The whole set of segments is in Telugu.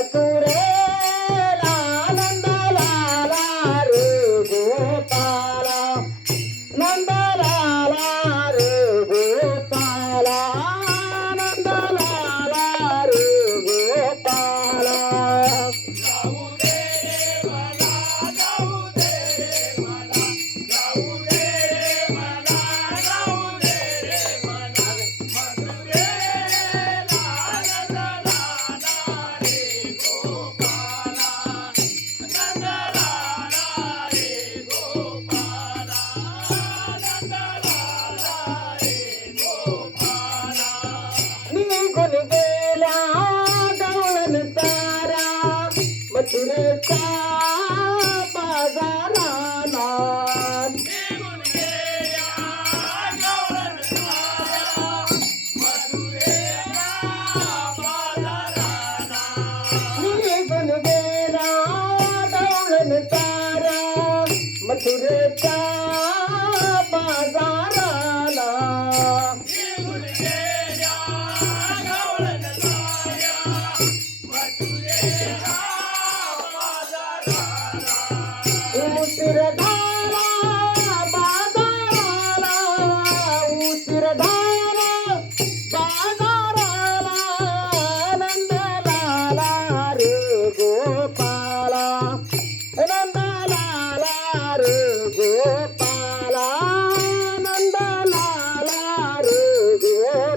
Like a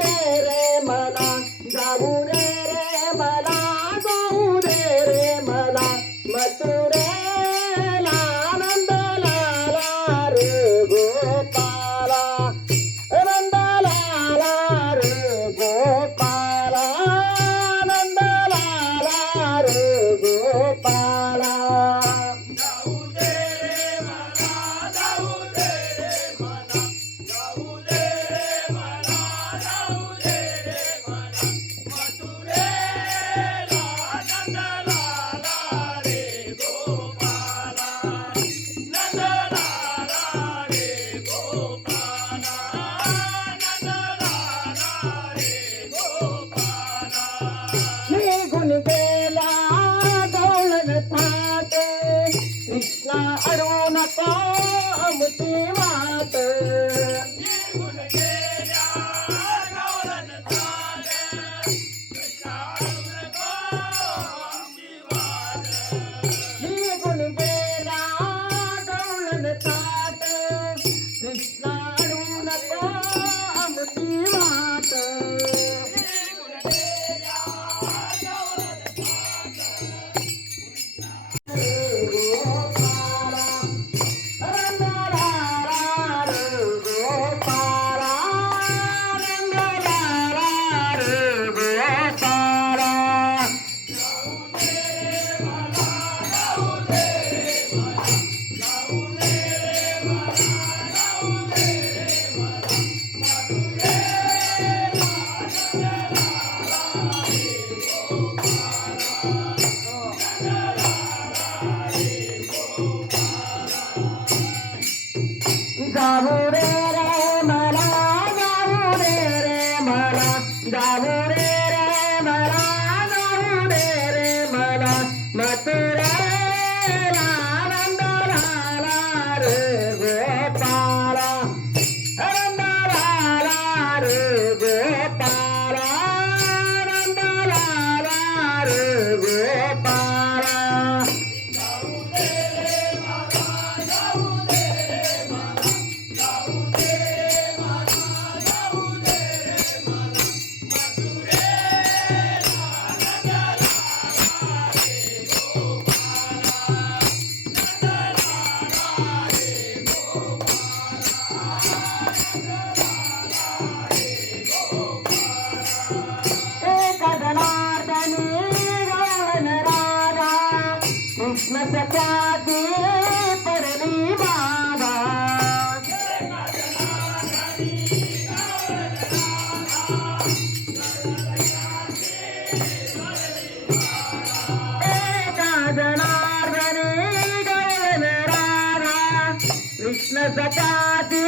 ಬೇರೆ కృష్ణ సఖాదే పరణి బాబా కృష్ణ